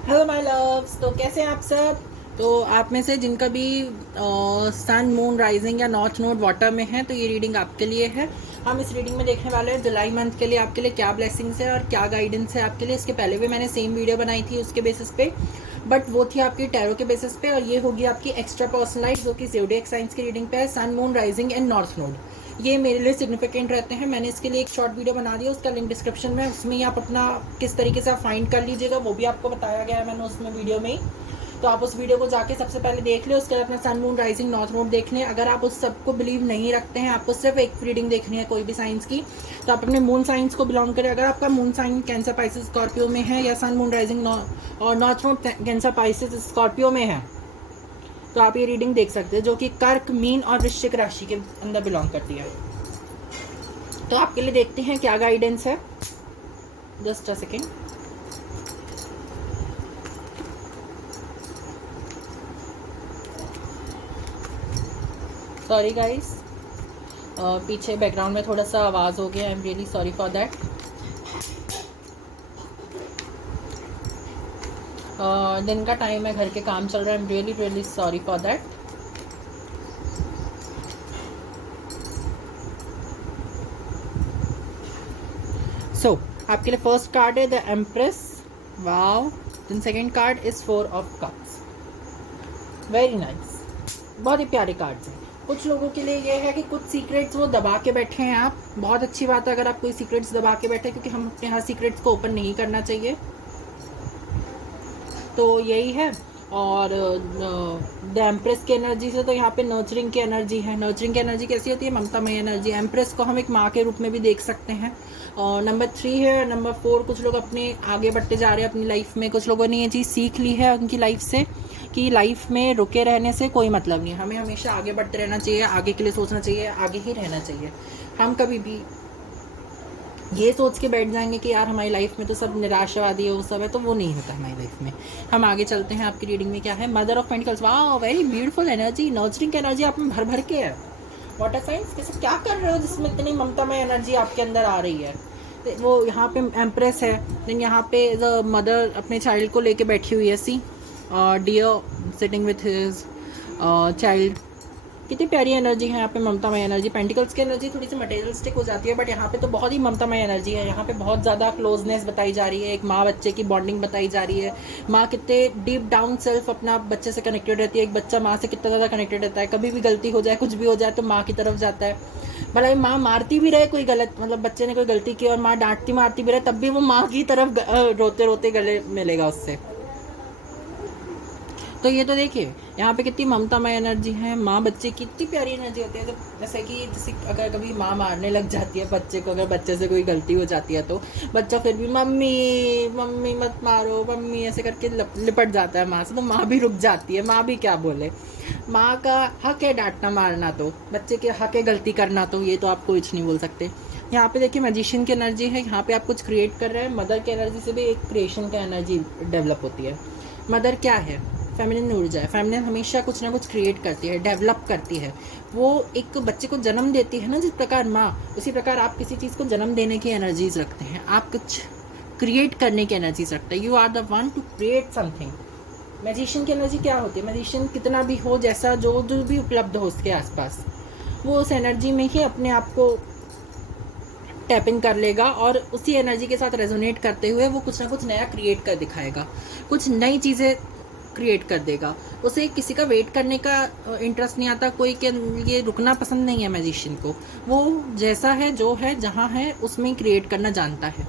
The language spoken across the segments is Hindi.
Hello my loves. तो कैसे हैं आप सब। तो आप में से जिनका भी सन मून राइजिंग या नॉर्थ नोड वाटर में है तो ये रीडिंग आपके लिए है। हम इस रीडिंग में देखने वाले हैं जुलाई मंथ के लिए आपके लिए क्या ब्लेसिंग्स है और क्या गाइडेंस है आपके लिए। इसके पहले भी मैंने सेम वीडियो बनाई थी उसके बेसिस पे, बट वो थी आपकी टैरो के बेसिस पे, और ये होगी आपकी एक्स्ट्रा पर्सनलाइज जो कि ज़ोडिएक साइंस की रीडिंग पे है, sun moon rising and north node. ये मेरे लिए सिग्निफिकेंट रहते हैं। मैंने इसके लिए एक शॉर्ट वीडियो बना दिया, उसका लिंक डिस्क्रिप्शन में, उसमें ही आप अपना किस तरीके से आप फाइंड कर लीजिएगा वो भी आपको बताया गया है मैंने उसमें वीडियो में ही। तो आप उस वीडियो को जाके सबसे पहले देख लें, उसके बाद अपना sun moon rising north node देख लें। अगर आप उस सबको बिलीव नहीं रखते हैं, आपको सिर्फ एक रीडिंग देखनी है कोई भी साइंस की, तो आप अपने मून साइंस को बिलोंग करें। अगर आपका moon sign Cancer Pisces Scorpio में है या सन मून राइजिंग और north node Cancer Pisces Scorpio में है तो आप ये रीडिंग देख सकते हैं, जो कि कर्क, मीन और वृश्चिक राशि के अंदर बिलोंग करती है। तो आपके लिए देखते हैं क्या गाइडेंस है। Just a second. Sorry guys, पीछे बैकग्राउंड में थोड़ा सा आवाज़ हो गया। आई am really sorry for that. दिन का टाइम है, घर के काम चल रहा है। I am really really sorry for that. So आपके लिए फर्स्ट कार्ड है the empress. Wow. Then second card is 4 of cups. Very nice. बहुत ही प्यारे कार्ड्स हैं। कुछ लोगों के लिए ये है कि कुछ सीक्रेट्स वो दबा के बैठे हैं आप। बहुत अच्छी बात है अगर आप कोई सीक्रेट्स दबा के बैठे, क्योंकि हम अपने हर सीक्रेट्स को ओपन नहीं करना चाहिए। तो यही है। और द एम्प्रेस की एनर्जी से तो यहाँ पे नर्चरिंग की एनर्जी है। नर्चरिंग की एनर्जी कैसी होती है? ममतामय एनर्जी। एम्प्रेस को हम एक माँ के रूप में भी देख सकते हैं। और नंबर 3 है। नंबर 4, कुछ लोग अपने आगे बढ़ते जा रहे हैं अपनी लाइफ में। कुछ लोगों ने ये चीज़ सीख ली है उनकी लाइफ से कि लाइफ में रुके रहने से कोई मतलब नहीं है, हमें हमेशा आगे बढ़ते रहना चाहिए, आगे के लिए सोचना चाहिए, आगे ही रहना चाहिए। हम कभी भी ये सोच के बैठ जाएंगे कि यार हमारी लाइफ में तो सब निराशावादी है, वो सब है, तो वो नहीं होता हमारी लाइफ में। हम आगे चलते हैं। आपकी रीडिंग में क्या है? Mother of pentacles. वाह, very beautiful energy. Nurturing energy आप में भर भर के है। वाटर साइंस कैसे क्या कर रहे हो जिसमें इतनी ममतामय एनर्जी आपके अंदर आ रही है? वो यहाँ पे एम्प्रेस है। देन यहाँ पे द मदर अपने चाइल्ड को लेके बैठी हुई है। See dear sitting with his child. कितनी प्यारी एनर्जी है यहाँ पे, ममतामय एनर्जी। पेंटिकल्स की एनर्जी थोड़ी सी मटेरियलिस्टिक हो जाती है, बट यहाँ पे तो बहुत ही ममतामय एनर्जी है। यहाँ पे बहुत ज़्यादा क्लोजनेस बताई जा रही है, एक माँ बच्चे की बॉन्डिंग बताई जा रही है। माँ कितने डीप डाउन सेल्फ अपना बच्चे से कनेक्टेड रहती है। एक बच्चा माँ से कितना ज़्यादा कनेक्टेड रहता है। कभी भी गलती हो जाए, कुछ भी हो जाए, तो माँ की तरफ जाता है। भला माँ मारती भी रहे, कोई गलत मतलब बच्चे ने कोई गलती की और माँ डांटती मारती भी रहे, तब भी वो माँ की तरफ रोते रोते गले मिलेगा उससे। तो ये तो देखिए यहाँ पे कितनी ममतामय एनर्जी है। माँ बच्चे की इतनी प्यारी एनर्जी होती है। जैसे अगर कभी माँ मारने लग जाती है बच्चे को, अगर बच्चे से कोई गलती हो जाती है तो बच्चा फिर भी मम्मी मम्मी मत मारो मम्मी ऐसे करके लिपट जाता है माँ से, तो माँ भी रुक जाती है। माँ भी क्या बोले, माँ का हक है डांटना मारना, तो बच्चे के हक है गलती करना, तो ये तो आप कुछ नहीं बोल सकते। यहाँ पे देखिए मैजिशियन की एनर्जी है। यहाँ पे आप कुछ क्रिएट कर रहे हैं। मदर की एनर्जी से भी एक क्रिएशन की एनर्जी डेवलप होती है। मदर क्या है? फेमिनिन ऊर्जा है। फेमिनिन हमेशा कुछ ना कुछ क्रिएट करती है, डेवलप करती है। वो एक बच्चे को जन्म देती है ना, जिस प्रकार माँ, उसी प्रकार आप किसी चीज़ को जन्म देने की एनर्जीज रखते हैं। आप कुछ क्रिएट करने की एनर्जीज रखते हैं। You are the one to create something. Magician की एनर्जी क्या होती है? मैजिशियन कितना भी हो, जैसा जो जो भी उपलब्ध हो उसके आसपास, वो उस एनर्जी में ही अपने आप को टैप इन कर लेगा और उसी एनर्जी के साथ रेजोनेट करते हुए वो कुछ ना कुछ नया क्रिएट कर दिखाएगा, कुछ नई चीज़ें क्रिएट कर देगा। उसे किसी का वेट करने का इंटरेस्ट नहीं आता, कोई के ये रुकना पसंद नहीं है मैजिशियन को। वो जैसा है, जो है, जहाँ है, उसमें क्रिएट करना जानता है।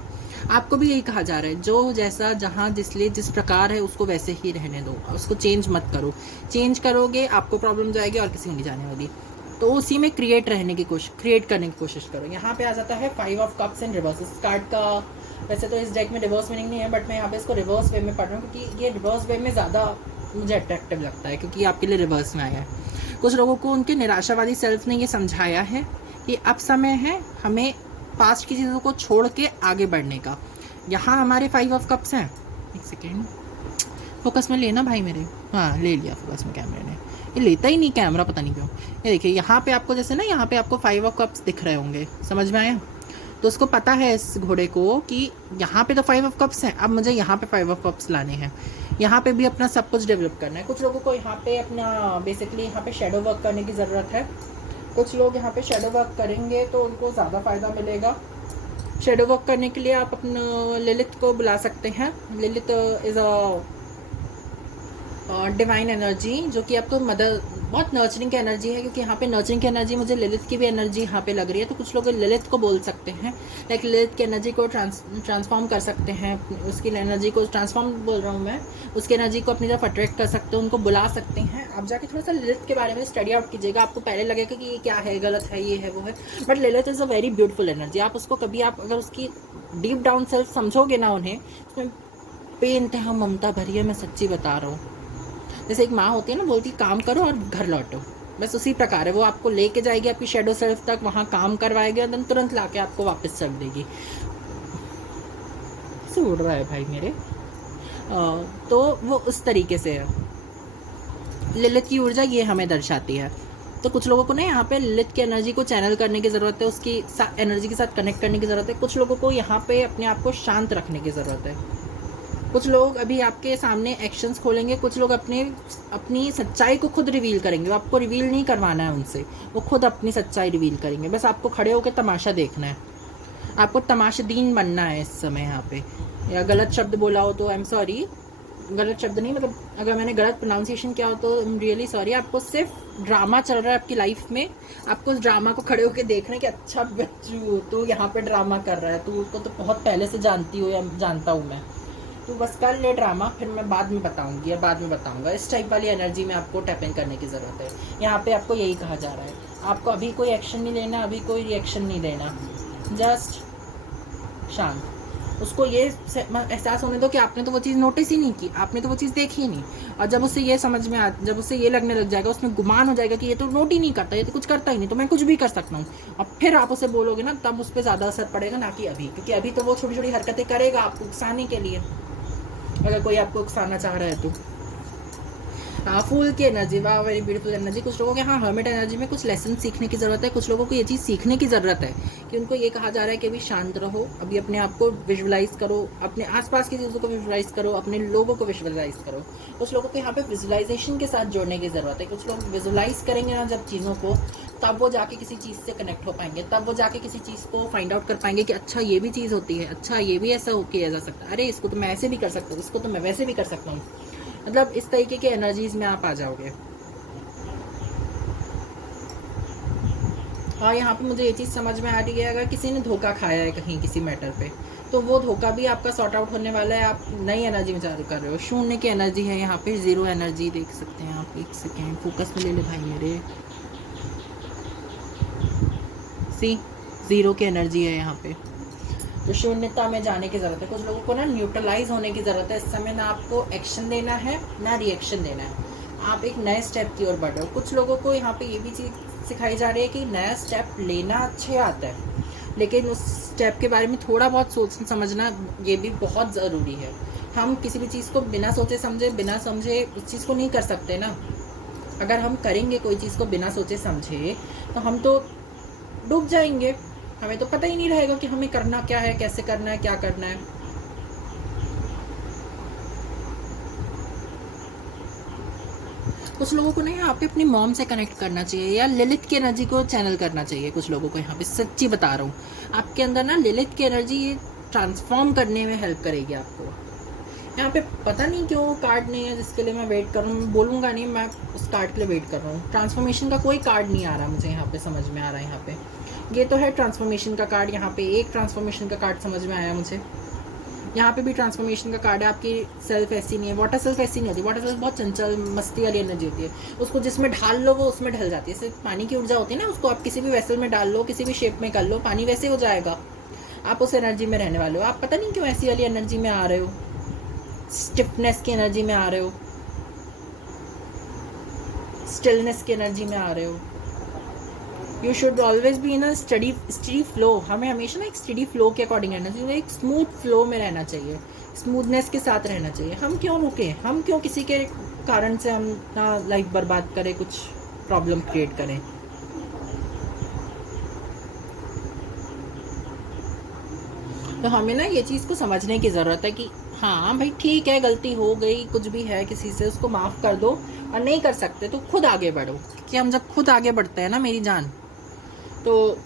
आपको भी यही कहा जा रहा है, जो जैसा जहाँ जिस प्रकार है उसको वैसे ही रहने दो, उसको चेंज मत करो। चेंज करोगे आपको प्रॉब्लम जाएगी और किसी को नहीं जाने वाली। तो उसी में क्रिएट करने की कोशिश करो। यहाँ पे आ जाता है 5 ऑफ कप्स इन रिवर्स। इस कार्ड का वैसे तो इस डेक में रिवर्स मीनिंग नहीं है, बट मैं यहाँ पे इसको रिवर्स वे में पढ़ रहा हूँ क्योंकि ये रिवर्स वे में ज़्यादा मुझे अट्रैक्टिव लगता है, क्योंकि आपके लिए रिवर्स में आया है। कुछ लोगों को उनके निराशावादी सेल्फ ने ये समझाया है कि अब समय है हमें पास्ट की चीज़ों को छोड़ के आगे बढ़ने का। यहाँ हमारे 5 ऑफ कप्स हैं। एक सेकेंड, फोकस में लेना भाई मेरे। हाँ, ले लिया फोकस में कैमरे ने। ये लेता ही नहीं कैमरा, पता नहीं क्यों। ये देखिए यहाँ पे आपको जैसे ना, यहाँ पे आपको 5 ऑफ कप्स दिख रहे होंगे, समझ में आया? तो उसको पता है इस घोड़े को कि यहाँ पे तो 5 ऑफ कप्स हैं, अब मुझे यहाँ पे 5 ऑफ कप्स लाने हैं, यहाँ पे भी अपना सब कुछ डेवलप करना है। कुछ लोगों को यहाँ पे अपना बेसिकली यहाँ पे शेडो वर्क करने की ज़रूरत है। कुछ लोग यहाँ पे शेडो वर्क करेंगे तो उनको ज़्यादा फ़ायदा मिलेगा। शेडो वर्क करने के लिए आप अपना लिलित को बुला सकते हैं। लिलित इज़ अ डिवाइन एनर्जी, जो कि आपको मदर, बहुत नर्चरिंग की एनर्जी है, क्योंकि यहाँ पे नर्चरिंग की एनर्जी, मुझे ललित की भी एनर्जी यहाँ पे लग रही है। तो कुछ लोग ललित को बोल सकते हैं, लाइक ललित की एनर्जी को ट्रांसफॉर्म कर सकते हैं, उसकी एनर्जी को ट्रांसफॉर्म बोल रहा हूँ मैं, उसकी एनर्जी को अपनी तरफ अट्रैक्ट कर सकते हैं, उनको बुला सकते हैं। आप जाके थोड़ा सा ललित के बारे में स्टडी आउट कीजिएगा। आपको पहले लगेगा कि ये क्या है, गलत है, ये है, वो है, but Lalit is a very beautiful energy. आप उसको कभी, आप अगर उसकी डीप डाउन सेल्फ समझोगे ना उन्हें, उसमें बेइंतहा ममता भरी है, मैं सच्ची बता रहा हूँ। जैसे एक माँ होती है ना, बोलती काम करो और घर लौटो, बस उसी प्रकार है। वो आपको लेके जाएगी आपकी शेडो सेल्फ तक, वहाँ काम करवाएगी और देन तुरंत लाके आपको वापस रख देगी। से उड़ रहा है भाई मेरे। तो वो उस तरीके से है। लिलित की ऊर्जा ये हमें दर्शाती है। तो कुछ लोगों को ना यहाँ पे लिलित की एनर्जी को चैनल करने की ज़रूरत है, उसकी एनर्जी के साथ कनेक्ट करने की ज़रूरत है। कुछ लोगों को यहाँ पे अपने आप को शांत रखने की ज़रूरत है। कुछ लोग अभी आपके सामने एक्शंस खोलेंगे, कुछ लोग अपनी सच्चाई को खुद रिवील करेंगे। वो आपको रिवील नहीं करवाना है उनसे, वो खुद अपनी सच्चाई रिवील करेंगे। बस आपको खड़े होकर तमाशा देखना है, आपको तमाशादीन बनना है इस समय यहाँ पे। या गलत शब्द बोला हो तो आई एम सॉरी, गलत शब्द नहीं, मतलब अगर मैंने गलत प्रोनाउंसिएशन किया हो तो आई एम रियली सॉरी। आपको सिर्फ ड्रामा चल रहा है आपकी लाइफ में, आपको उस ड्रामा को खड़े होकर देखना है कि अच्छा बच्चू तू यहाँ पे ड्रामा कर रहा है, तू तो बहुत पहले से जानती हो या जानता हूँ मैं, तो बस कर ले ड्रामा, फिर मैं बाद में बताऊंगी या बाद में बताऊंगा। इस टाइप वाली एनर्जी में आपको टैप इन करने की ज़रूरत है। यहाँ पे आपको यही कहा जा रहा है, आपको अभी कोई एक्शन नहीं लेना, अभी कोई रिएक्शन नहीं देना, जस्ट शांत। उसको ये एहसास होने दो कि आपने तो वो चीज़ नोटिस ही नहीं की, आपने तो वो चीज़ देखी ही नहीं। और जब उससे ये समझ में जब उससे ये लगने लग जाएगा, उसमें गुमान हो जाएगा कि ये तो नोट ही नहीं करता, ये तो कुछ करता ही नहीं, तो मैं कुछ भी कर सकता हूँ, और फिर आप उसे बोलोगे ना, तब उस पर ज़्यादा असर पड़ेगा, ना कि अभी। क्योंकि अभी तो वो छोटी छोटी हरकतें करेगा आपको उकसाने के लिए, अगर कोई आपको उकसाना चाह रहा है तो। फूल की एनर्जी, वाह वेरी ब्यूटीफुल एनर्जी। कुछ लोगों के यहाँ हर्मिट एनर्जी में कुछ लेसन सीखने की ज़रूरत है। कुछ लोगों को ये चीज़ सीखने की ज़रूरत है कि उनको ये कहा जा रहा है कि अभी शांत रहो, अभी अपने आप को विजुअलाइज़ करो, अपने आसपास की चीज़ों को विजुअलाइज़ करो, अपने लोगों को विजुअलाइज़ करो। कुछ लोगों को यहाँ पे विजुअलाइजेशन के साथ जोड़ने की ज़रूरत है। कुछ लोग विजुअलाइज़ करेंगे ना जब चीज़ों को, तब वो जाके किसी चीज़ से कनेक्ट हो पाएंगे, तब वो जाके किसी चीज़ को फाइंड आउट कर पाएंगे कि अच्छा ये भी चीज़ होती है, अच्छा ये भी ऐसा हो किया जा सकता है, अरे इसको तो मैं ऐसे भी कर सकता हूँ, इसको तो मैं वैसे भी कर सकता हूँ। मतलब इस तरीके के एनर्जीज में आप आ जाओगे। और यहाँ पे मुझे ये चीज़ समझ में आ रही है, अगर किसी ने धोखा खाया है कहीं किसी मैटर पे, तो वो धोखा भी आपका सॉर्ट आउट होने वाला है। आप नई एनर्जी में चालू कर रहे हो। शून्य की एनर्जी है यहाँ पे, जीरो एनर्जी देख सकते हैं आप। एक सेकेंड फोकस में ले ले भाई मेरे। सी जीरो की एनर्जी है यहाँ पे, तो शून्यता में जाने की ज़रूरत है। कुछ लोगों को ना न्यूट्रलाइज होने की ज़रूरत है इस समय, ना आपको एक्शन देना है ना रिएक्शन देना है, आप एक नए स्टेप की ओर बढ़ रहे हो। कुछ लोगों को यहाँ पे ये भी चीज़ सिखाई जा रही है कि नया स्टेप लेना अच्छे आता है, लेकिन उस स्टेप के बारे में थोड़ा बहुत सोच समझना ये भी बहुत ज़रूरी है। हम किसी भी चीज़ को बिना सोचे समझे, बिना समझे उस चीज़ को नहीं कर सकते ना। अगर हम करेंगे कोई चीज़ को बिना सोचे समझे तो हम तो डूब जाएंगे, हमें तो पता ही नहीं रहेगा कि हमें करना क्या है, कैसे करना है, क्या करना है। कुछ लोगों को ना यहाँ पे अपनी मॉम से कनेक्ट करना चाहिए, या ललित की एनर्जी को चैनल करना चाहिए। कुछ लोगों को यहाँ पे सच्ची बता रहा हूँ, आपके अंदर ना ललित की एनर्जी ये ट्रांसफॉर्म करने में हेल्प करेगी आपको। यहाँ पे पता नहीं क्यों कार्ड नहीं है जिसके लिए मैं वेट कर रहा हूँ, बोलूँगा नहीं, मैं उस कार्ड के लिए वेट कर रहा हूँ। ट्रांसफॉर्मेशन का कोई कार्ड नहीं आ रहा मुझे यहाँ पे, समझ में आ रहा है यहाँ पे। ये तो है ट्रांसफॉर्मेशन का कार्ड, यहाँ पे एक ट्रांसफॉर्मेशन का कार्ड समझ में आया मुझे। यहाँ पे भी ट्रांसफॉर्मेशन का कार्ड है। आपकी सेल्फ ऐसी नहीं है, वाटर सेल्फ ऐसी नहीं होती। वाटर सेल्फ बहुत चंचल मस्ती वाली एनर्जी होती है, उसको जिसमें ढाल लो वो उसमें ढल जाती है। जैसे पानी की ऊर्जा होती है ना, उसको आप किसी भी वेसल में डाल लो, किसी भी शेप में कर लो, पानी वैसे हो जाएगा। आप उस एनर्जी में रहने वाले हो। आप पता नहीं क्यों ऐसी वाली एनर्जी में आ रहे हो, स्टिफनेस की एनर्जी में आ रहे हो, स्टिलनेस की एनर्जी में आ रहे हो। You should always be in a steady flow. हमें हमेशा ना एक स्टडी फ्लो के अकॉर्डिंग रहना चाहिए, एक स्मूथ फ्लो में रहना चाहिए, स्मूथनेस के साथ रहना चाहिए। हम क्यों रुके, हम क्यों किसी के कारण से हम ना लाइफ बर्बाद करें, कुछ प्रॉब्लम क्रिएट करें। तो हमें ना ये चीज़ को समझने की ज़रूरत है कि हाँ भाई ठीक है, गलती हो गई, कुछ भी है किसी से, उसको माफ़ कर दो। और नहीं कर सकते तो खुद आगे बढ़ो, क्योंकि हम जब खुद आगे बढ़ते हैं ना मेरी जान, तो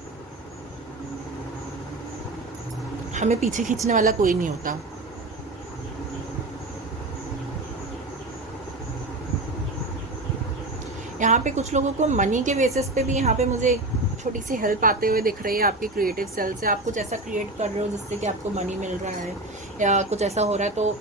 हमें पीछे खींचने वाला कोई नहीं होता। यहाँ पे कुछ लोगों को मनी के बेसिस पे भी यहाँ पे मुझे एक छोटी सी हेल्प आते हुए दिख रही है आपकी क्रिएटिव सेल से। आप कुछ ऐसा क्रिएट कर रहे हो जिससे कि आपको मनी मिल रहा है या कुछ ऐसा हो रहा है, तो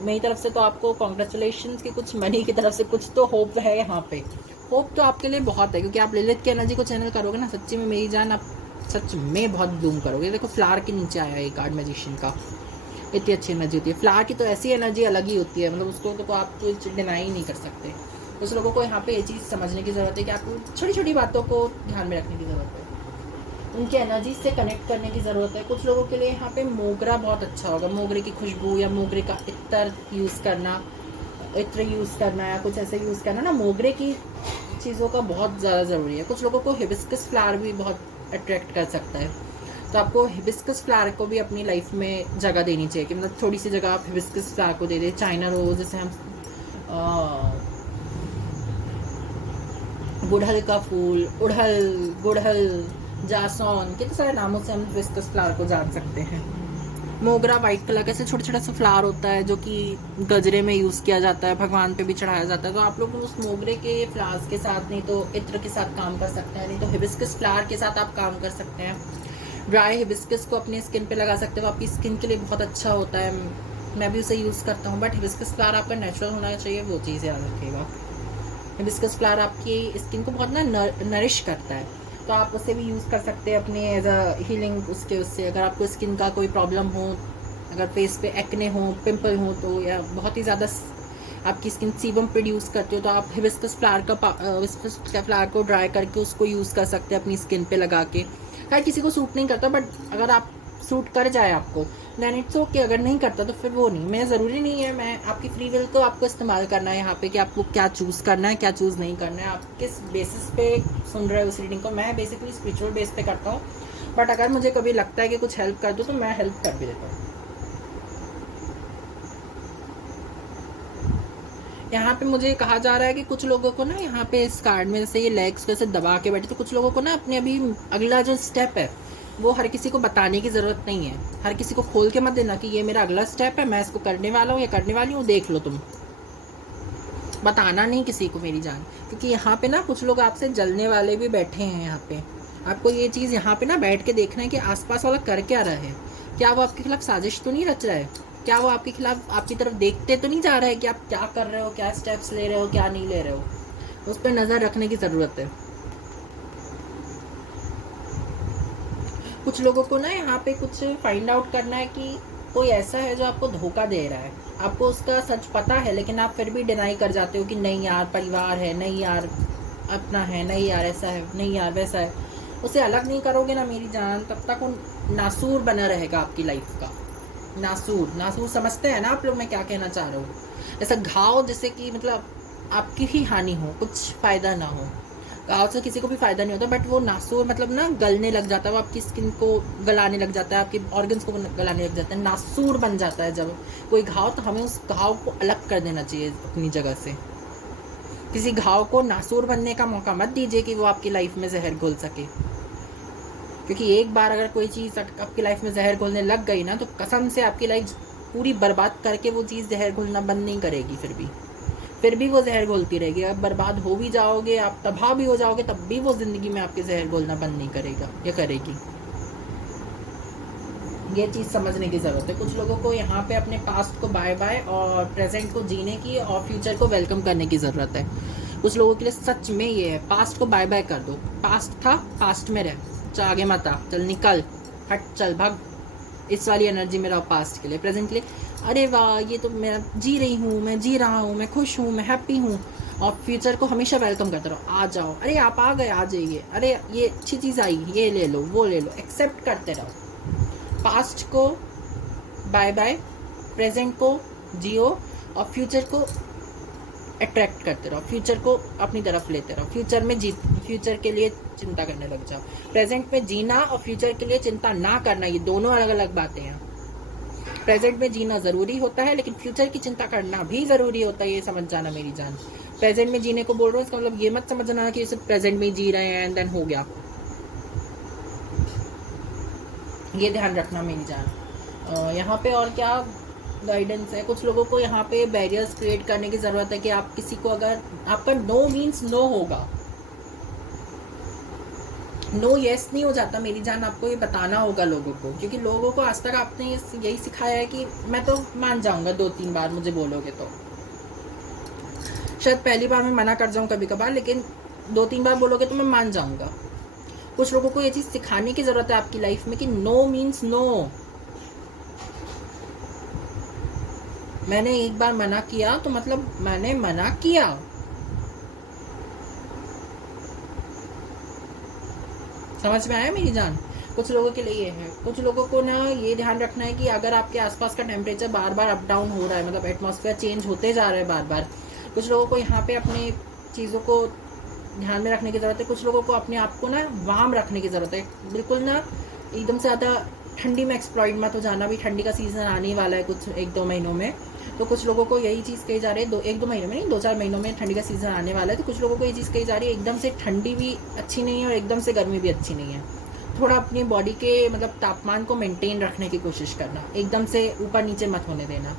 मेरी तरफ से तो आपको कॉन्ग्रेचुलेशंस कि कुछ मनी की तरफ से कुछ तो होप है यहाँ पे। होप तो आपके लिए बहुत है, क्योंकि आप लिलित की एनर्जी को चैनल करोगे ना, सच्ची में मेरी जान, आप सच में बहुत ब्लूम करोगे। देखो फ्लावर के नीचे आया है कार्ड मैजिशियन का, इतनी अच्छी एनर्जी होती है फ्लावर की, तो ऐसी एनर्जी अलग ही होती है, मतलब उसको तो आप कुछ डिनाई नहीं कर सकते। कुछ लोगों को यहाँ पे ये चीज़ समझने की ज़रूरत है कि आपको छोटी छोटी बातों को ध्यान में रखने की ज़रूरत है, उनकी एनर्जी से कनेक्ट करने की ज़रूरत है। कुछ लोगों के लिए यहाँ पे मोगरा बहुत अच्छा होगा, मोगरे की खुशबू या मोगरे का इत्र यूज़ करना, इत्र यूज़ करना या कुछ ऐसे यूज़ करना ना, मोगरे की चीज़ों का बहुत ज़्यादा ज़रूरी है। कुछ लोगों को हिबिस्कस फ्लावर भी बहुत अट्रैक्ट कर सकता है, तो आपको हिबिस्कस फ्लावर को भी अपनी लाइफ में जगह देनी चाहिए, कि मतलब थोड़ी सी जगह आप हिबिस्कस फ्लावर को दे दें। चाइना रोज, जैसे हम गुड़हल का फूल, गुड़हल, जासौन, कितने सारे नामों से हम हिबिस्कस फ्लावर को जान सकते हैं। मोगरा वाइट कलर का ऐसे छोटा छोटा सा फ्लावर होता है जो कि गजरे में यूज़ किया जाता है, भगवान पे भी चढ़ाया जाता है। तो आप लोग उस मोगरे के फ्लावर्स के साथ, नहीं तो इत्र के साथ काम कर सकते हैं, नहीं तो हिबिस्कस फ्लावर के साथ आप काम कर सकते हैं। ड्राई हिबिस्कस को अपनी स्किन पे लगा सकते हो, आपकी स्किन के लिए बहुत अच्छा होता है। मैं भी उसे यूज़ करता हूँ, बट हिबिस्कस फ्लावर आपका नेचुरल होना चाहिए, वो चीज़ याद रखिएगा। हिबिस्कस फ्लावर आपकी स्किन को बहुत ना नरिश करता है, तो आप उसे भी यूज़ कर सकते हैं अपने एज अ हीलिंग उससे। अगर आपको स्किन का कोई प्रॉब्लम हो, अगर फेस पे एक्ने हो, पिंपल हो, तो या बहुत ही ज़्यादा आपकी स्किन सीबम प्रोड्यूस करती हो, तो आप हिबिस्कस फ्लावर को ड्राई करके उसको यूज़ कर सकते हैं अपनी स्किन पे लगा के। हर किसी को सूट नहीं करता, बट अगर आप सूट कर जाए आपको, देन इट्स ओके। अगर नहीं करता तो फिर वो नहीं, मैं ज़रूरी नहीं है, मैं आपकी फ्री विल को आपको इस्तेमाल करना है यहाँ पे कि आपको क्या चूज़ करना है, क्या चूज़ नहीं करना है। आप किस बेसिस पे सुन रहे हो उस रीडिंग को। मैं बेसिकली स्पिरिचुअल बेस पे करता हूँ, बट अगर मुझे कभी लगता है कि कुछ हेल्प कर दो तो मैं हेल्प कर भी देता हूँ। यहाँ पे मुझे कहा जा रहा है कि कुछ लोगों को ना यहाँ पे इस कार्ड में जैसे ये लेग्स को ऐसे दबा के बैठे, तो कुछ लोगों को ना अपने अभी अगला जो स्टेप है वो हर किसी को बताने की ज़रूरत नहीं है। हर किसी को खोल के मत देना कि ये मेरा अगला स्टेप है, मैं इसको करने वाला हूँ या करने वाली हूँ, देख लो तुम। बताना नहीं किसी को मेरी जान, क्योंकि यहाँ पे ना कुछ लोग आपसे जलने वाले भी बैठे हैं। यहाँ पे आपको ये चीज़ यहाँ पे ना बैठ के देखना है कि आसपास वाला कर क्या रहा है। क्या वो आपके खिलाफ साजिश तो नहीं रच रहा है? क्या वो आपके खिलाफ आपकी तरफ देखते तो नहीं जा रहा है कि आप क्या कर रहे हो, क्या स्टेप्स ले रहे हो, क्या नहीं ले रहे हो? उस पर नज़र रखने की ज़रूरत है। कुछ लोगों को ना यहाँ पे कुछ फाइंड आउट करना है कि कोई ऐसा है जो आपको धोखा दे रहा है, आपको उसका सच पता है, लेकिन आप फिर भी डिनाई कर जाते हो कि नहीं यार परिवार है, नहीं यार अपना है, नहीं यार ऐसा है, नहीं यार वैसा है। उसे अलग नहीं करोगे ना मेरी जान, तब तक वो नासूर बना रहेगा आपकी लाइफ का। नासूर समझते हैं ना आप लोग मैं क्या कहना चाह रहा हूँ? ऐसा घाव जैसे कि मतलब आपकी ही हानि हो, कुछ फ़ायदा ना हो। घाव से किसी को भी फ़ायदा नहीं होता, बट वो नासूर मतलब ना गलने लग जाता है, वो आपकी स्किन को गलाने लग जाता है, आपके ऑर्गन्स को गलाने लग जाता है, नासूर बन जाता है जब कोई घाव। तो हमें उस घाव को अलग कर देना चाहिए अपनी जगह से। किसी घाव को नासूर बनने का मौका मत दीजिए कि वो आपकी लाइफ में जहर घोल सके, क्योंकि एक बार अगर कोई चीज़ आपकी लाइफ में जहर घोलने लग गई ना, तो कसम से आपकी लाइफ पूरी बर्बाद करके वो चीज़ जहर घोलना बंद नहीं करेगी। फिर भी वो जहर घोलती रहेगी। अब बर्बाद हो भी जाओगे, आप तबाह भी हो जाओगे, तब भी वो ज़िंदगी में आपके जहर घोलना बंद नहीं करेगा या करेगी। ये चीज़ समझने की ज़रूरत है। कुछ लोगों को यहाँ पे अपने पास्ट को बाय बाय और प्रेजेंट को जीने की और फ्यूचर को वेलकम करने की ज़रूरत है। कुछ लोगों के लिए सच में ये है, पास्ट को बाय बाय कर दो। पास्ट था, पास्ट में रह, चल आगे मत आ, चल निकल, हट, चल भाग। इस वाली एनर्जी में रहो पास्ट के लिए। प्रेजेंट के लिए अरे वाह ये तो मैं जी रही हूँ, मैं जी रहा हूँ, मैं खुश हूँ, मैं हैप्पी हूँ। और फ्यूचर को हमेशा वेलकम करते रहो, आ जाओ, अरे आप आ गए, आ जाइए, अरे ये अच्छी चीज़ आई, ये ले लो, वो ले लो, एक्सेप्ट करते रहो। पास्ट को बाय बाय, प्रेजेंट को जियो और फ्यूचर को अट्रैक्ट करते रहो, फ्यूचर को अपनी तरफ लेते रहो। फ्यूचर के लिए चिंता करने लग जाओ। प्रेजेंट में जीना और फ्यूचर के लिए चिंता ना करना, ये दोनों अलग अलग बातें हैं। प्रेजेंट में जीना ज़रूरी होता है, लेकिन फ्यूचर की चिंता करना भी ज़रूरी होता है, ये समझ जाना मेरी जान। प्रेजेंट में जीने को बोल रहा हूँ, इसका मतलब ये मत समझना कि सिर्फ प्रेजेंट में ही जी रहे हैं एंड देन हो गया, ये ध्यान रखना मेरी जान। यहाँ पे और क्या गाइडेंस है, कुछ लोगों को यहाँ पे बैरियर्स क्रिएट करने की ज़रूरत है कि आप किसी को, अगर आपका नो मीन्स नो होगा, नो यस नहीं हो जाता मेरी जान, आपको ये बताना होगा लोगों को, क्योंकि लोगों को आज तक आपने यही सिखाया है कि मैं तो मान जाऊंगा 2-3 बार मुझे बोलोगे तो, शायद पहली बार मैं मना कर जाऊं कभी कभार, लेकिन 2-3 बार बोलोगे तो मैं मान जाऊंगा। कुछ लोगों को ये चीज़ सिखाने की ज़रूरत है आपकी लाइफ में कि नो मीन्स नो। मैंने एक बार मना किया तो मतलब मैंने मना किया। समझ में आया मेरी जान? कुछ लोगों के लिए ये है। कुछ लोगों को ना ये ध्यान रखना है कि अगर आपके आसपास का टेम्परेचर बार बार अप डाउन हो रहा है, मतलब एटमॉस्फेयर चेंज होते जा रहा है बार बार, कुछ लोगों को यहाँ पे अपने चीज़ों को ध्यान में रखने की ज़रूरत है। कुछ लोगों को अपने आप को ना वार्म रखने की ज़रूरत है, बिल्कुल ना एकदम से ज़्यादा ठंडी में एक्सप्लॉइट मत हो जाना। भी ठंडी का सीज़न आने वाला है कुछ 1-2 महीनों में, तो कुछ लोगों को यही चीज़ कही जा रही है, 1-2 महीने में नहीं, 2-4 महीनों में ठंडी का सीज़न आने वाला है, तो कुछ लोगों को ये चीज़ कही जा रही है एकदम से ठंडी भी अच्छी नहीं है और एकदम से गर्मी भी अच्छी नहीं है। थोड़ा अपनी बॉडी के मतलब तापमान को मेंटेन रखने की कोशिश करना, एकदम से ऊपर नीचे मत होने देना।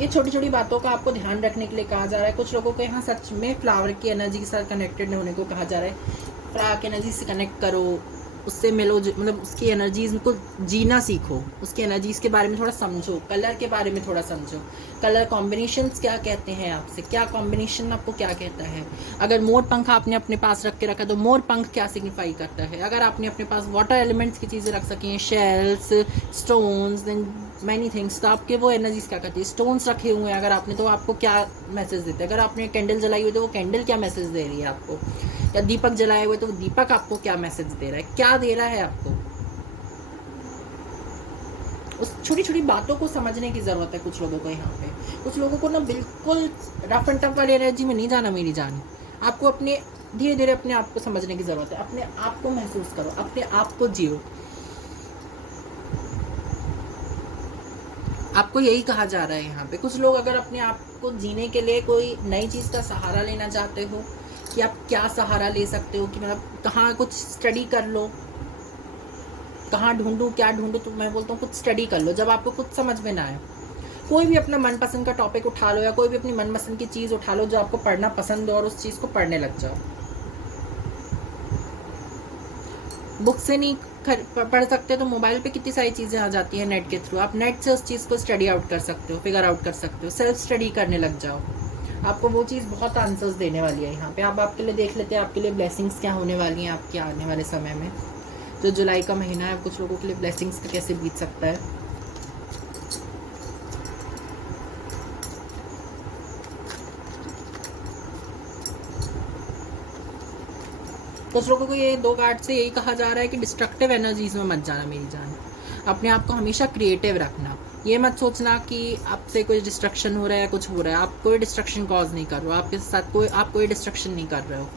ये छोटी छोटी बातों का आपको ध्यान रखने के लिए कहा जा रहा है। कुछ लोगों को यहाँ सच में फ्लावर की एनर्जी के साथ कनेक्टेड होने को कहा जा रहा है। फ्लावर की एनर्जी से कनेक्ट करो, उससे मिलो, मतलब उसकी एनर्जीज को जीना सीखो, उसकी एनर्जीज के बारे में थोड़ा समझो, कलर के बारे में थोड़ा समझो, कलर कॉम्बिनेशंस क्या कहते हैं आपसे, क्या कॉम्बिनेशन आपको क्या कहता है। अगर मोर पंख आपने अपने पास रख के रखा तो मोर पंख क्या सिग्निफाई करता है। अगर आपने अपने पास वाटर एलिमेंट्स की चीज़ें रख सकी हैं, shells, stones, then many things, तो आपके वो एनर्जीज क्या करती है। स्टोन्स रखे हुए हैं अगर आपने, तो आपको क्या मैसेज देते हैं। अगर आपने कैंडल जलाई हुई तो वो कैंडल क्या मैसेज दे रही है आपको, या दीपक जलाए हुए तो वो दीपक आपको क्या मैसेज दे रहा है, क्या दे रहा है आपको। उस छोटी छोटी बातों को समझने की जरूरत है कुछ लोगों को यहाँ पे। कुछ लोगों को ना बिल्कुल रफ एंड टफ वाली एनर्जी में नहीं जाना मेरी जान। आपको अपने धीरे धीरे अपने आप को समझने की जरूरत है, अपने आप को महसूस करो, अपने आप को जियो। आपको यही कहा जा रहा है यहाँ पे। कुछ लोग अगर अपने आप को जीने के लिए कोई नई चीज़ का सहारा लेना चाहते हो कि आप क्या सहारा ले सकते हो, कि मतलब कहाँ कुछ स्टडी कर लो, कहाँ ढूंढूं क्या ढूंढूं, तो मैं बोलता हूँ कुछ स्टडी कर लो। जब आपको कुछ समझ में ना आए, कोई भी अपना मनपसंद का टॉपिक उठा लो या कोई भी अपनी मनपसंद की चीज़ उठा लो जो आपको पढ़ना पसंद हो और उस चीज़ को पढ़ने लग जाओ। बुक से नहीं पढ़ सकते तो मोबाइल पे कितनी सारी चीज़ें आ जाती हैं नेट के थ्रू। आप नेट से उस चीज़ को स्टडी आउट कर सकते हो, फिगर आउट कर सकते हो, सेल्फ स्टडी करने लग जाओ। आपको वो चीज़ बहुत आंसर्स देने वाली है यहाँ पे। आप आपके लिए देख लेते हैं आपके लिए ब्लेसिंग्स क्या होने वाली हैं आपके आने वाले समय में। जो जुलाई का महीना है कुछ लोगों के लिए ब्लेसिंग्स का कैसे बीत सकता है। कुछ लोगों को ये 2 कार्ड से यही कहा जा रहा है कि डिस्ट्रक्टिव एनर्जीज में मत जाना मेरी जान। अपने आप को हमेशा क्रिएटिव रखना। ये मत सोचना कि आपसे कोई डिस्ट्रक्शन हो रहा है, कुछ हो रहा है। आप कोई डिस्ट्रक्शन कॉज नहीं कर रहे हो, आपके साथ आप कोई डिस्ट्रक्शन नहीं कर रहे हो।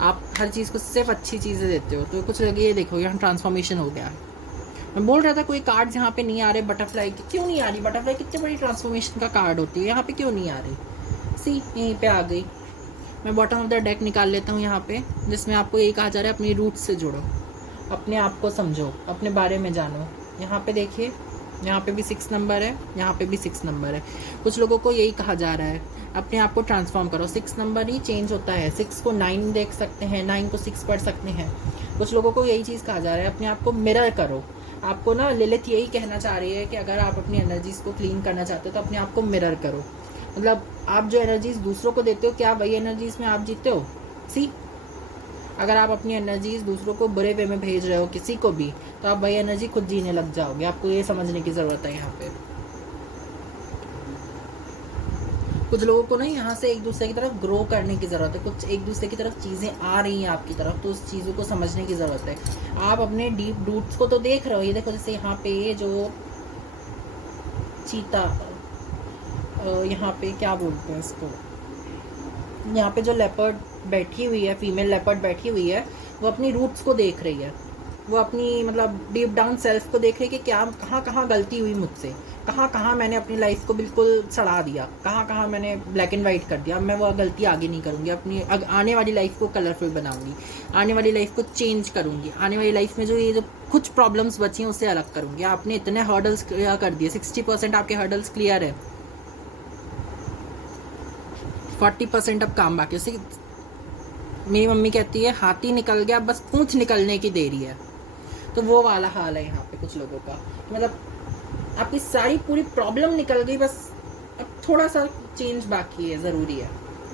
आप हर चीज़ को सिर्फ अच्छी चीज़ें देते हो। तो कुछ लगे ये देखो यहाँ ट्रांसफॉर्मेशन हो गया है। मैं बोल रहा था कोई कार्ड यहाँ पे नहीं आ रहे, बटरफ्लाई की क्यों नहीं आ रही। बटरफ्लाई कितनी बड़ी ट्रांसफॉर्मेशन का कार्ड होती है, यहाँ पे क्यों नहीं आ रही। सी यहीं पे आ गई। मैं बॉटम ऑफ द डेक निकाल लेता हूँ यहाँ पे, जिसमें आपको यही कहा जा रहा है अपनी रूट से जुड़ो, अपने आप को समझो, अपने बारे में जानो। यहाँ पे देखिए यहाँ पे भी 6 नंबर है, यहाँ पे भी 6 नंबर है। कुछ लोगों को यही कहा जा रहा है अपने आप को ट्रांसफॉर्म करो। 6 नंबर ही चेंज होता है, 6 को 9 देख सकते हैं, 9 को 6 पढ़ सकते हैं। कुछ लोगों को यही चीज़ कहा जा रहा है अपने आप को मिरर करो। आपको ना लिलिथ यही कहना चाह रही है कि अगर आप अपनी एनर्जीज को क्लीन करना चाहते हो तो अपने आप को मिरर करो। मतलब आप जो एनर्जीज दूसरों को देते हो क्या वही एनर्जीज में आप जीते हो। सी अगर आप अपनी एनर्जीज दूसरों को बुरे वे में भेज रहे हो किसी को भी, तो आप वही एनर्जी खुद जीने लग जाओगे। आपको ये समझने की ज़रूरत है यहाँ पे। कुछ लोगों को ना यहाँ से एक दूसरे की तरफ ग्रो करने की ज़रूरत है। कुछ एक दूसरे की तरफ चीज़ें आ रही हैं आपकी तरफ, तो उस चीज़ों को समझने की ज़रूरत है। आप अपने डीप रूट्स को तो देख रहे हो। ये देखो जैसे यहाँ पे जो चीता, यहाँ पे क्या बोलते हैं इसको, यहाँ पे जो लेपर्ड बैठी हुई है, फीमेल लेपर्ड बैठी हुई है, वो अपनी रूट्स को देख रही है। वो अपनी मतलब डीप डाउन सेल्फ को देख रही कि क्या कहाँ कहाँ गलती हुई मुझसे, कहाँ कहाँ मैंने अपनी लाइफ को बिल्कुल सड़ा दिया, कहाँ कहाँ मैंने ब्लैक एंड वाइट कर दिया। अब मैं वो गलती आगे नहीं करूँगी, अपनी आने वाली लाइफ को कलरफुल बनाऊँगी, आने वाली लाइफ को चेंज करूँगी, आने वाली लाइफ में जो ये जो कुछ प्रॉब्लम्स बची हैं उससे अलग करूँगी। आपने इतने हर्डल्स क्लियर कर दिए, 60% आपके हर्डल्स क्लियर है, 40% अब काम बाकी। उससे मेरी मम्मी कहती है हाथी निकल गया, बस पूंछ निकलने की देरी है। तो वो वाला हाल है यहाँ पे कुछ लोगों का, मतलब आपकी सारी पूरी प्रॉब्लम निकल गई, बस अब थोड़ा सा चेंज बाकी है, ज़रूरी है।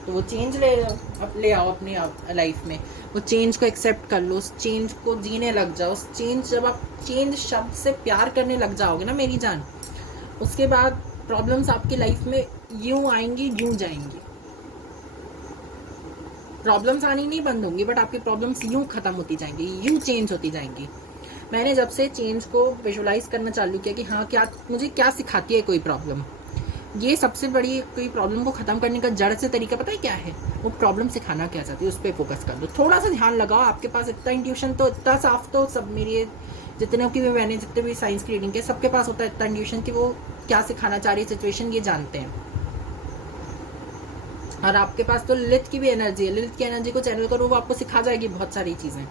तो वो चेंज ले आओ अपनी लाइफ में, वो चेंज को एक्सेप्ट कर लो, उस चेंज को जीने लग जाओ। उस चेंज, जब आप चेंज शब्द से प्यार करने लग जाओगे ना मेरी जान, उसके बाद प्रॉब्लम्स आपकी लाइफ में यूं आएंगी यूं जाएंगी। प्रॉब्लम्स आनी नहीं बंद होंगी, बट आपकी प्रॉब्लम्स यूं खत्म होती जाएंगी, यूं चेंज होती जाएंगी। मैंने जब से चेंज को विजुलाइज करना चालू किया कि हाँ क्या मुझे क्या सिखाती है कोई प्रॉब्लम, ये सबसे बड़ी कोई प्रॉब्लम को ख़त्म करने का जड़ से तरीका पता है क्या है? वो प्रॉब्लम सिखाना क्या चाहती है उस पर फोकस कर दो, थोड़ा सा ध्यान लगाओ। आपके पास इतना इंट्यूशन तो, इतना साफ तो सब मेरे जितने की भी मैंने जितने भी साइंस की रीडिंग के सबके पास होता है इतना इंट्यूशन कि वो क्या सिखाना चाह रही है सिचुएशन ये जानते हैं। और आपके पास तो लिलित की भी एनर्जी है, लिलित की एनर्जी को चैनल करो, वो आपको सिखा जाएगी बहुत सारी चीज़ें।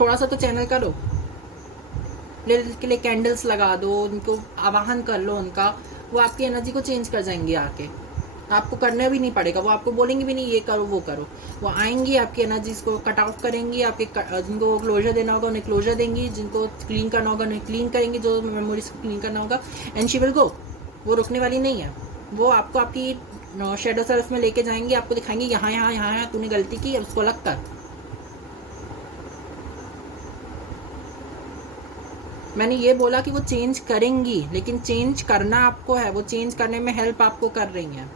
थोड़ा सा तो चैनल करो, लिलित के लिए कैंडल्स लगा दो, उनको आवाहन कर लो उनका, वो आपकी एनर्जी को चेंज कर जाएंगे आके। आपको करना भी नहीं पड़ेगा, वो आपको बोलेंगे भी नहीं ये करो वो करो, वो आएंगी आपकी एनर्जीज को कट ऑफ करेंगी, आपके जिनको क्लोजर देना होगा उन्हें क्लोजर देंगी, जिनको क्लीन करना होगा उन्हें क्लीन करेंगे, जो मेमोरीज को क्लीन करना होगा, एंड शी विल गो। वो रुकने वाली नहीं है, वो आपको आपकी शेडो सेल्फ में लेके जाएंगे, आपको दिखाएंगे यहाँ यहाँ यहाँ यहाँ तूने गलती की, उसको अलग कर। मैंने ये बोला कि वो चेंज करेंगी, लेकिन चेंज करना आपको है, वो चेंज करने में हेल्प आपको कर रही हैं।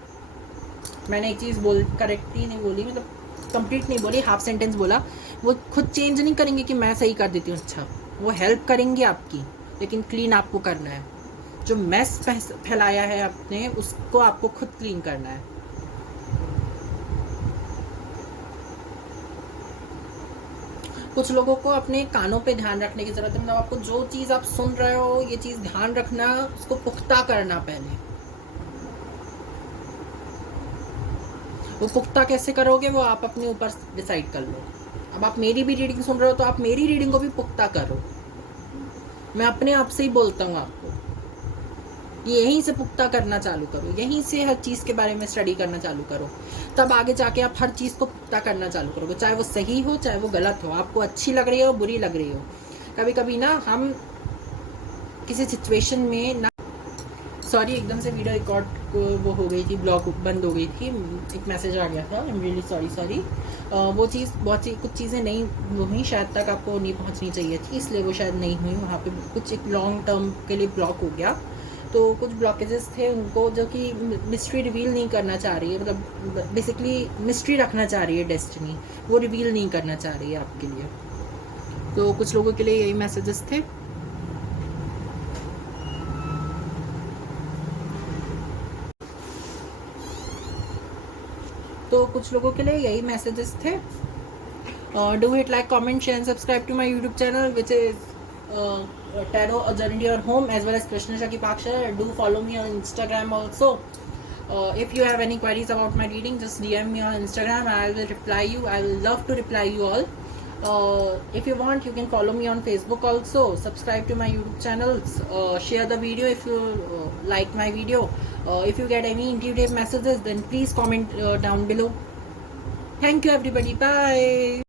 मैंने एक चीज़ करेक्टली नहीं बोली, मतलब कंप्लीट नहीं बोली, हाफ सेंटेंस बोला। वो खुद चेंज नहीं करेंगे कि मैं सही कर देती हूँ, अच्छा वो हेल्प करेंगी आपकी, लेकिन क्लीन आपको करना है। जो मैस फैलाया है आपने उसको आपको खुद क्लीन करना है। कुछ लोगों को अपने कानों पे ध्यान रखने की ज़रूरत है, मतलब आपको जो चीज़ आप सुन रहे हो ये चीज़ ध्यान रखना, उसको पुख्ता करना पहले। वो पुख्ता कैसे करोगे वो आप अपने ऊपर डिसाइड कर लो। अब आप मेरी भी रीडिंग सुन रहे हो तो आप मेरी रीडिंग को भी पुख्ता करो। मैं अपने आप से ही बोलता हूँ आपको, यहीं से पुख्ता करना चालू करो, यहीं से हर चीज़ के बारे में स्टडी करना चालू करो, तब आगे जाके आप हर चीज़ को पुख्ता करना चालू करोगे, चाहे वो सही हो चाहे वो गलत हो, आपको अच्छी लग रही हो बुरी लग रही हो। कभी कभी ना हम किसी सिचुएशन में ना, सॉरी एकदम से वीडियो रिकॉर्ड वो हो गई थी, ब्लॉक बंद हो गई थी, एक मैसेज आ गया था, आई एम रियली सॉरी। वो चीज़ बहुत सी कुछ चीज़ें नहीं हुई, शायद तक आपको नहीं पहुंचनी चाहिए थी, इसलिए वो शायद नहीं हुई, वहाँ पे कुछ एक लॉन्ग टर्म के लिए ब्लॉक हो गया। तो कुछ ब्लॉकेजेस थे उनको, जो कि मिस्ट्री रिवील नहीं करना चाह रही है, मतलब बेसिकली मिस्ट्री रखना चाह रही है डेस्टिनी, वो रिवील नहीं करना चाह रही है आपके लिए। तो कुछ लोगों के लिए यही मैसेजेस थे। तो कुछ लोगों के लिए यही मैसेजेस थे। Do hit like, comment, share and subscribe to my YouTube channel which is Tarot, A Journey to Your Home, as well as Krishna Shaki Pakshar. Do follow me on Instagram also. If you have any queries about my reading, just DM me on Instagram. I will reply you. I will love to reply you all. If you want, you can follow me on Facebook also. Subscribe to my YouTube channels. Share the video if you like my video. If you get any intuitive messages, then please comment down below. Thank you everybody. Bye.